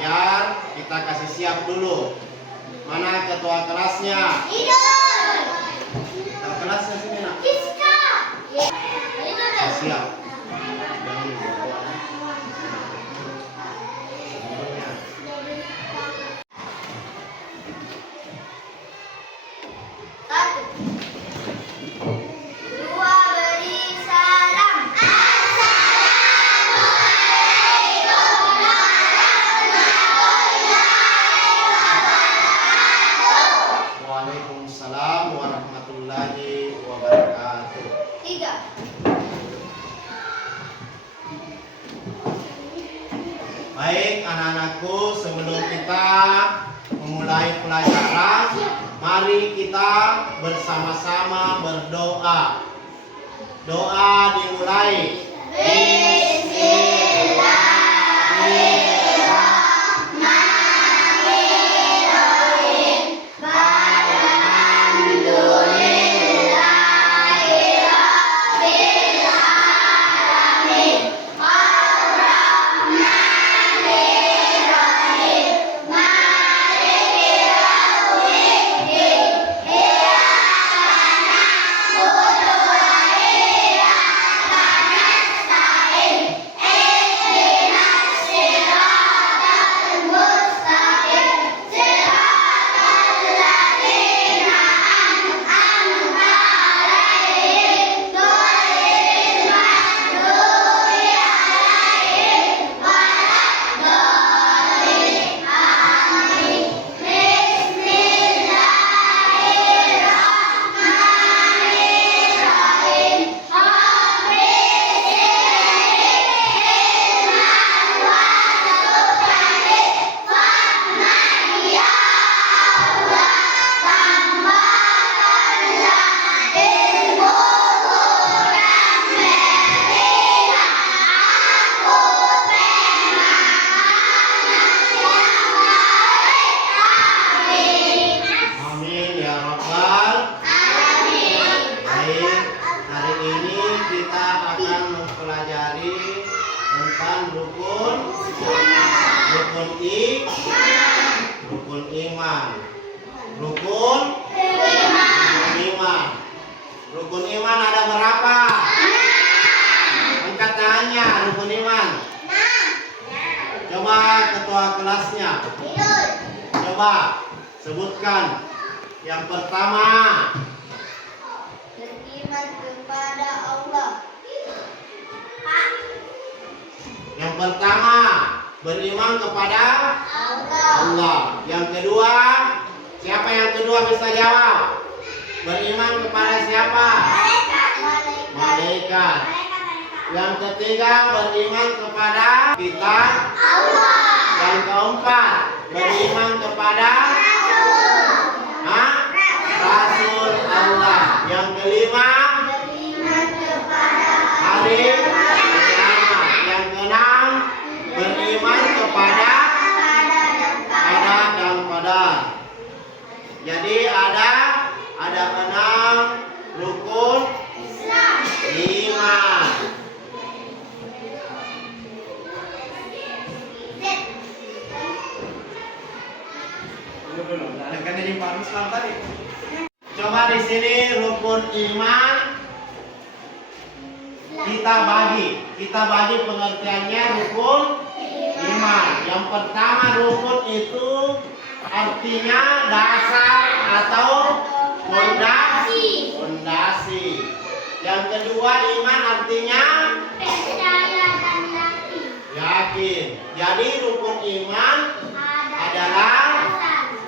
belajar, kita kasih siap dulu. Mana ketua kelasnya? Ketua kelasnya sini nak. Siap. Jangan dibawa. Waalaikumsalam warahmatullahi wabarakatuh. 3. Baik anak-anakku, sebelum kita memulai pelajaran, mari kita bersama-sama berdoa. Doa dimulai. Rukun iman. Rukun iman ada berapa? Angkat tangannya, rukun iman. Coba ketua kelasnya. Coba sebutkan. Yang pertama, beriman kepada Allah. Yang pertama, beriman kepada Allah. Yang kedua, siapa yang kedua bisa jawab? Beriman kepada siapa? Malaikat. Yang ketiga, beriman kepada kitab Allah. Yang keempat, beriman kepada Rasul Allah. Yang kelima, Beriman kepada hari kiamat. Yang keenam, beriman kepada qadar dan qadar. Jadi ada 6 rukun iman. Coba di sini rukun iman kita bagi pengertiannya rukun iman. Yang pertama, rukun itu artinya dasar atau fondasi. Yang kedua, iman artinya percaya dan yakin. Jadi rukun iman adalah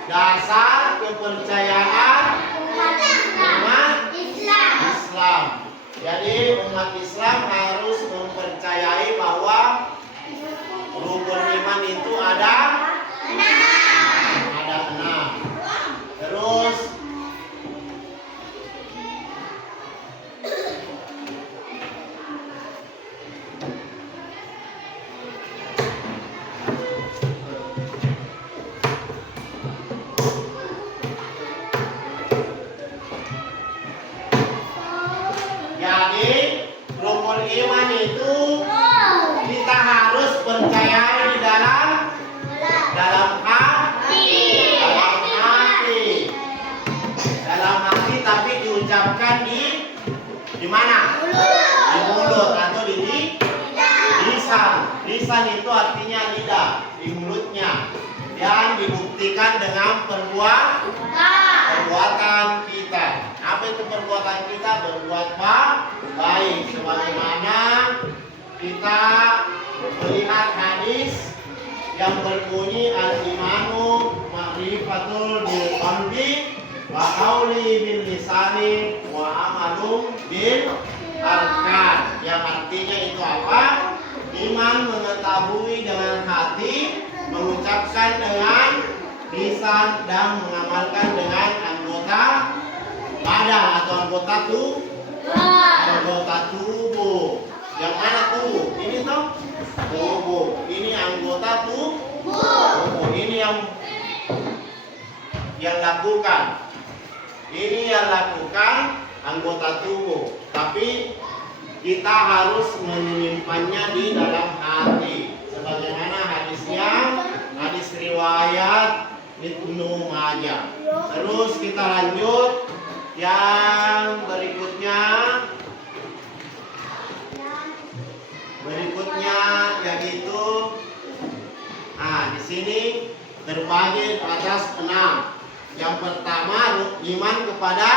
dasar kepercayaan umat Islam. Jadi umat Islam harus mempercayai bahwa rukun iman itu ada 6. Terus iman itu kita harus percaya di dalam lisan itu artinya lidah, di mulutnya. Dan dibuktikan dengan perbuatan kita. Apa itu perbuatan kita? Berbuat baik. Sebagaimana kita melihat hadis yang berbunyi al-imanu ma'rifatul bil qalbi wa qawli bil lisani wa amalum bil arkan. Yang artinya itu apa? Iman mengetahui dengan hati, mengucapkan dengan lisan, dan mengamalkan dengan anggota badan atau anggota tubuh. Yang mana tubuh? Ini toh tubuh. Ini anggota tubuh. Ini yang lakukan. Ini yang lakukan anggota tubuh. Tapi kita harus menyimpannya di dalam hati. Sebagaimana hadisnya, hadis riwayat Ibnu Majah. Terus kita lanjut yang berikutnya yaitu di sini terbagi atas 6. Yang pertama iman kepada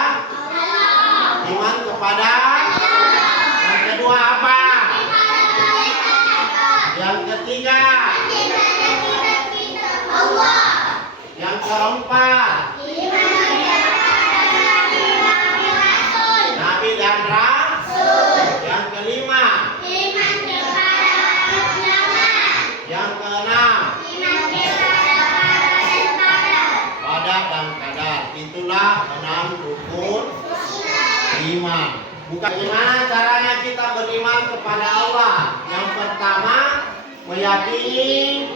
yang kedua apa? Yang ketiga yang keempat Nabi dan Rasul. Yang kelima yang keenam qada dan qadar. Itulah 6 rukun iman. Bagaimana caranya kita beriman kepada Allah? Yang pertama, meyakini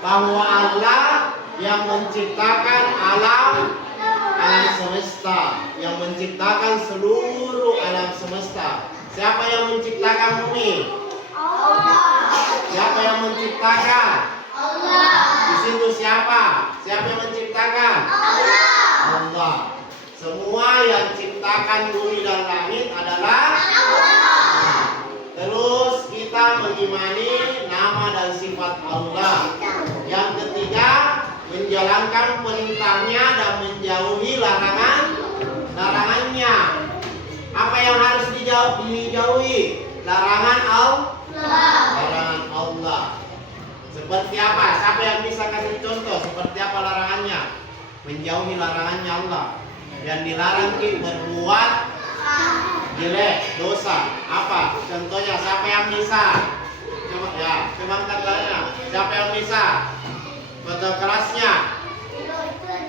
bahwa Allah yang menciptakan alam semesta, yang menciptakan seluruh alam semesta. Siapa yang menciptakan bumi? Siapa yang menciptakan? Di situ siapa? Siapa yang menciptakan? Allah. Semua yang ciptakan bumi dan langit adalah Allah. Terus kita mengimani nama dan sifat Allah. Yang ketiga, menjalankan perintahnya dan menjauhi larangannya. Apa yang harus dijauhi? Larangan Allah. Seperti apa? Siapa yang bisa kasih contoh? Seperti apa larangannya? Menjauhi larangannya Allah. Yang dilarang itu berbuat jelek, dosa. Apa? Contohnya siapa yang bisa? Coba angkat tangannya. Siapa yang bisa? Kata kerasnya.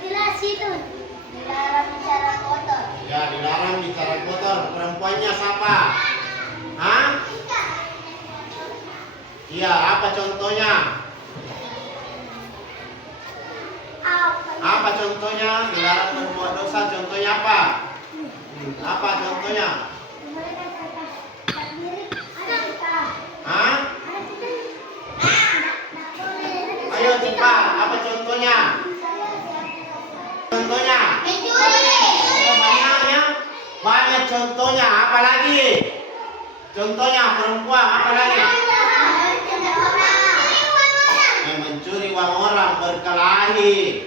Jelas itu. Dilarang bicara kotor. Ya, dilarang bicara kotor. Perempuannya siapa? Hah? Iya, apa contohnya? Apa contohnya? Dilarang berbuat dosa. Contohnya apa? Apa contohnya? Hah? Ayo cepat. Apa contohnya? Contohnya? Banyak contohnya. Apa lagi? Contohnya perempuan. Apa lagi? Mencuri uang orang, berkelahi.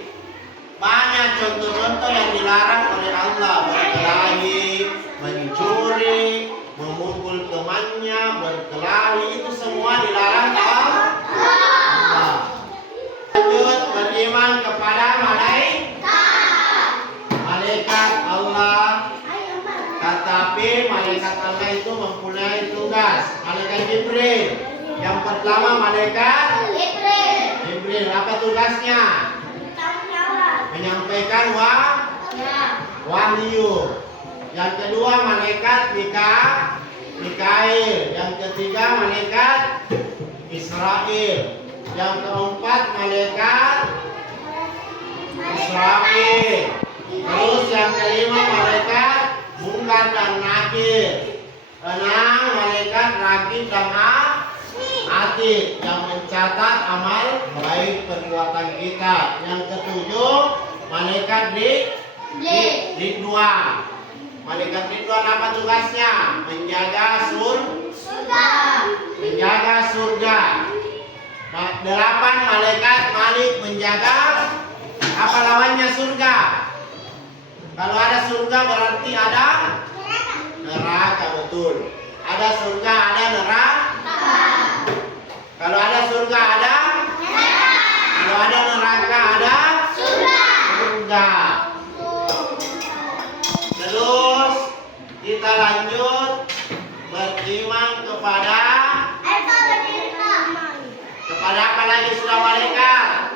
Banyak contoh-contoh yang dilarang oleh Allah. Berkelahi, mencuri, memukul temannya, berkelahi. Itu semua dilarang Allah. Lanjut, beriman kepada malaikat Allah. Tetapi malaikat Allah itu mempunyai tugas. Malaikat Jibril. Yang pertama malaikat Jibril. Apa tugasnya? Menyampaikan wahyu. Yang kedua malaikat Mikail. Yang ketiga malaikat Israel. Yang keempat malaikat Israel. Terus yang kelima malaikat Mungkar dan Nakir. 6 malaikat Rakib dan Atid yang mencatat amal baik perbuatan kita. Yang ketujuh malaikat Ridwan. Malaikat Ridwan apa tugasnya? Menjaga surga. Menjaga surga. 8 malaikat Malik menjaga. Apa lawannya surga? Kalau ada surga berarti ada neraka, betul. Ada surga, ada neraka. Kalau ada surga ada neraka. Kalau ada neraka ada surga. Terus kita lanjut beriman kepada apa lagi sudah malaikat?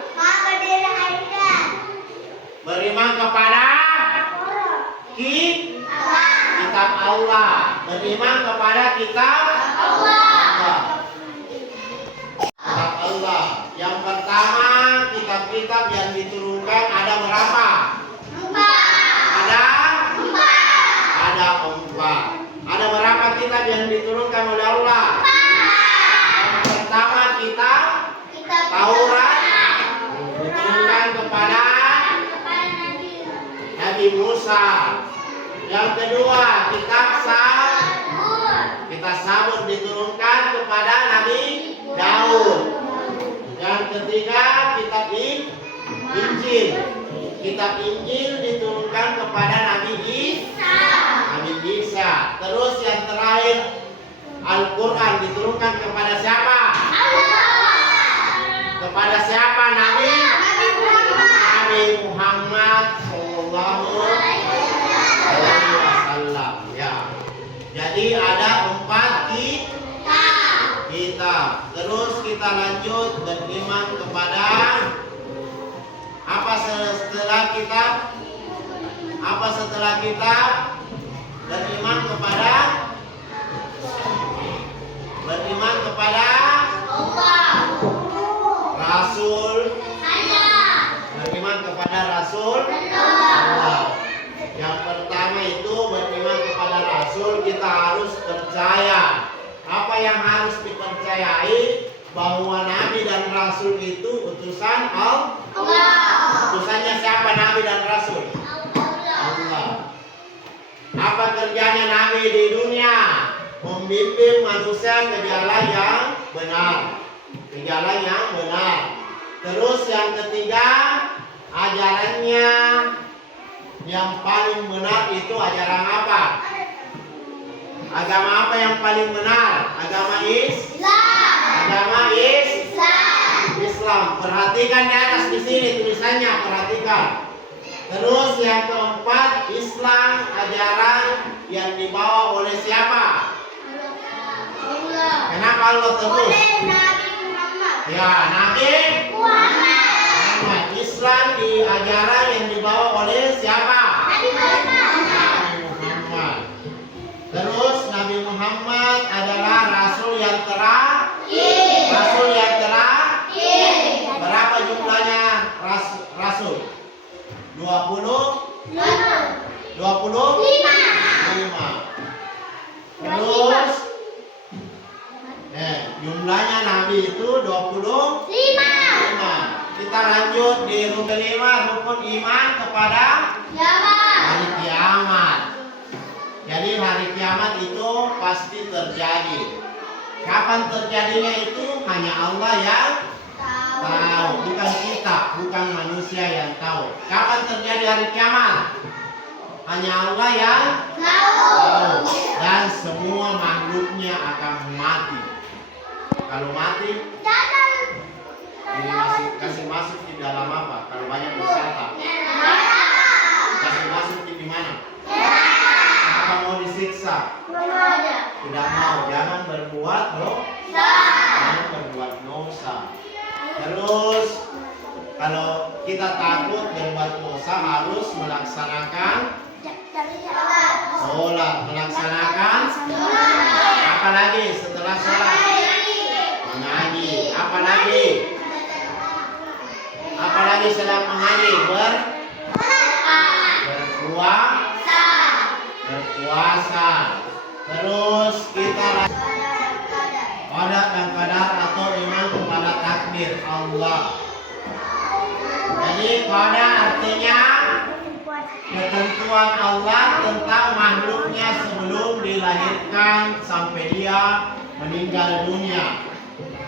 Beriman kepada kitab Allah. Beriman kepada kitab Allah. Kitab Allah. Yang pertama, kitab-kitab yang diturunkan ada berapa? Ada 4. Ada berapa kitab yang diturunkan oleh Allah? Yang pertama kitab Taurat diturunkan kepada Nabi Musa. Yang kedua kitab Sabur diturunkan kepada Nabi Daud. Yang ketiga kitab Injil. Kitab Injil diturunkan kepada Nabi Isa. Terus yang terakhir Al-Quran diturunkan kepada siapa? Kepada siapa? Nabi Muhammad Sallallahu Alaihi Wasallam. Ya. Jadi ada 4 kitab. Terus kita lanjut beriman kepada apa setelah kitab? Apa setelah kitab? Beriman kepada Rasul. Beriman kepada Rasul Allah. Yang pertama itu beriman kepada Rasul, kita harus percaya. Apa yang harus dipercayai? Bahwa Nabi dan Rasul itu utusan Allah. Utusannya siapa Nabi dan Rasul? Allah. Apa kerjanya Nabi di dunia? Membimbing manusia ke jalan yang benar. Ke jalan yang benar. Terus yang ketiga, ajarannya yang paling benar itu ajaran apa? Agama apa yang paling benar? Agama Islam. Perhatikan di atas di sini tulisannya, perhatikan. Terus yang keempat, Islam ajaran yang dibawa oleh siapa? Kenapa Allah terus? Ya, Nabi Muhammad. Islam di ajaran yang dibawa oleh siapa? Nabi Muhammad. Terus Nabi Muhammad adalah Rasul yang terakhir. Berapa jumlahnya Rasul? 25. Terus jumlahnya Nabi itu 25. Kita lanjut di rukun 5, rukun iman kepada hari kiamat. Jadi hari kiamat itu pasti terjadi. Kapan terjadinya itu hanya Allah yang tahu, bukan kita, bukan manusia yang tahu. Kapan terjadi hari kiamat? Hanya Allah yang tahu. Dan semua makhluknya akan mati. Kalau mati, kasih masuk di dalam apa? Kalau banyak wisata, kasih masuk di mana? Apa mau disiksa? Tidak mau. Jangan berbuat dosa. Terus kalau kita takut berbuat dosa harus melaksanakan sholat. Apalagi setelah sholat? Mengaji. Apalagi sedang mengaji? Berpuasa. Terus kita qada dan qadar atau iman kepada takdir Allah. Jadi qada artinya ketentuan Allah tentang makhluknya sebelum dilahirkan sampai dia meninggal dunia.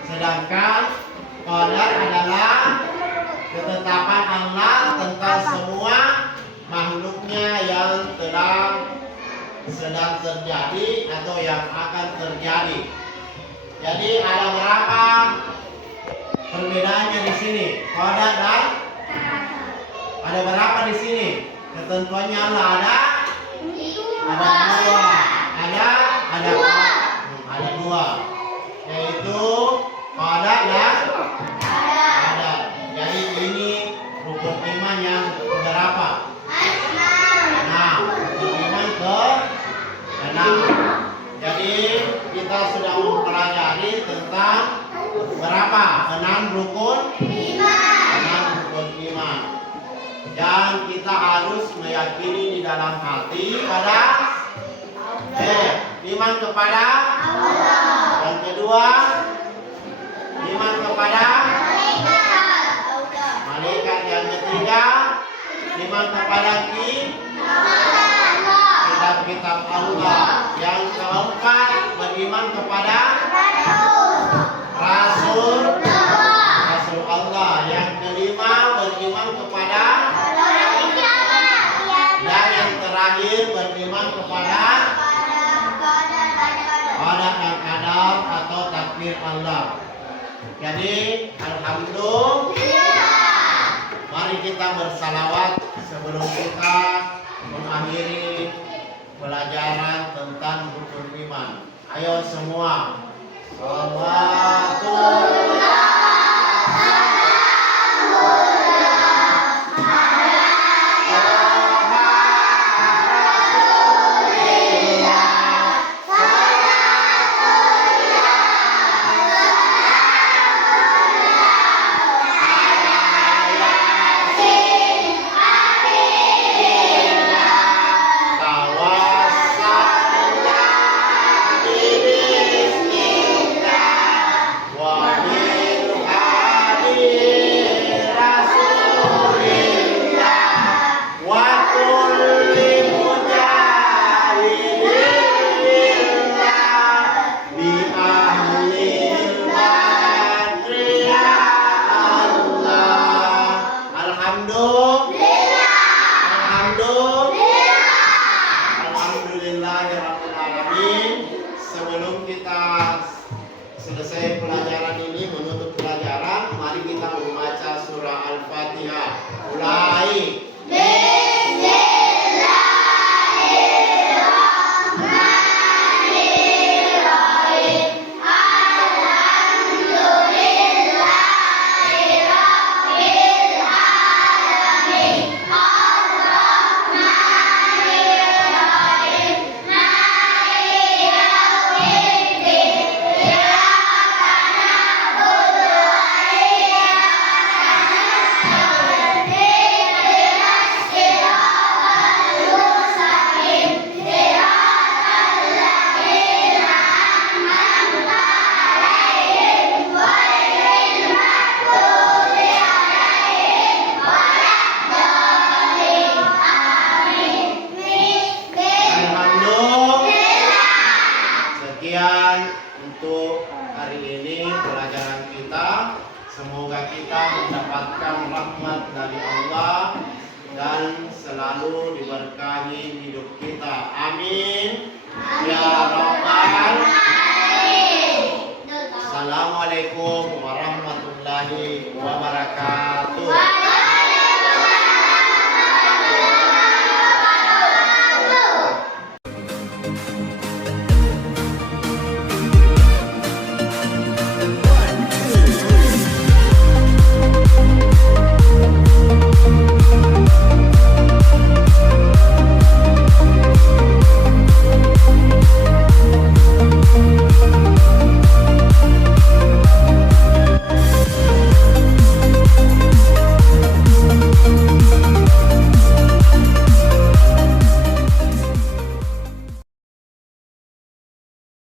Sedangkan qadar adalah ketetapan Allah tentang semua makhluknya yang sedang terjadi atau yang akan terjadi. Jadi ada berapa perbedaannya di sini? Qadar dan ada berapa di sini? Ketentuannya Allah ada dua. Ada dua. Yaitu qadar dan ada. Jadi ini rukun iman yang berapa? 6. Rukun iman ke-6. Jadi kita sudah mempelajari tentang berapa? 6 rukun iman. Dan kita harus meyakini di dalam hati pada iman kepada Allah. Yang kedua, iman kepada malaikat. Yang ketiga, iman kepada kitab-kitab Allah. Yang keempat, beriman kepada Rasul Allah. Yang kelima, beriman kepada, dan yang terakhir beriman kepada qadar dan qadar atau takdir Allah. Jadi alhamdulillah, mari kita bersalawat sebelum kita mengakhiri pelajaran tentang rukun iman. Ayo semua. Salawatullah. Sebelum kita selesai pelajaran ini, menutup pelajaran, mari kita membaca surah Al-Fatihah. Mulai. Sekian untuk hari ini pelajaran kita. Semoga kita mendapatkan rahmat dari Allah dan selalu diberkahi hidup kita. Amin. Ya Rabbal. Assalamualaikum warahmatullahi wabarakatuh.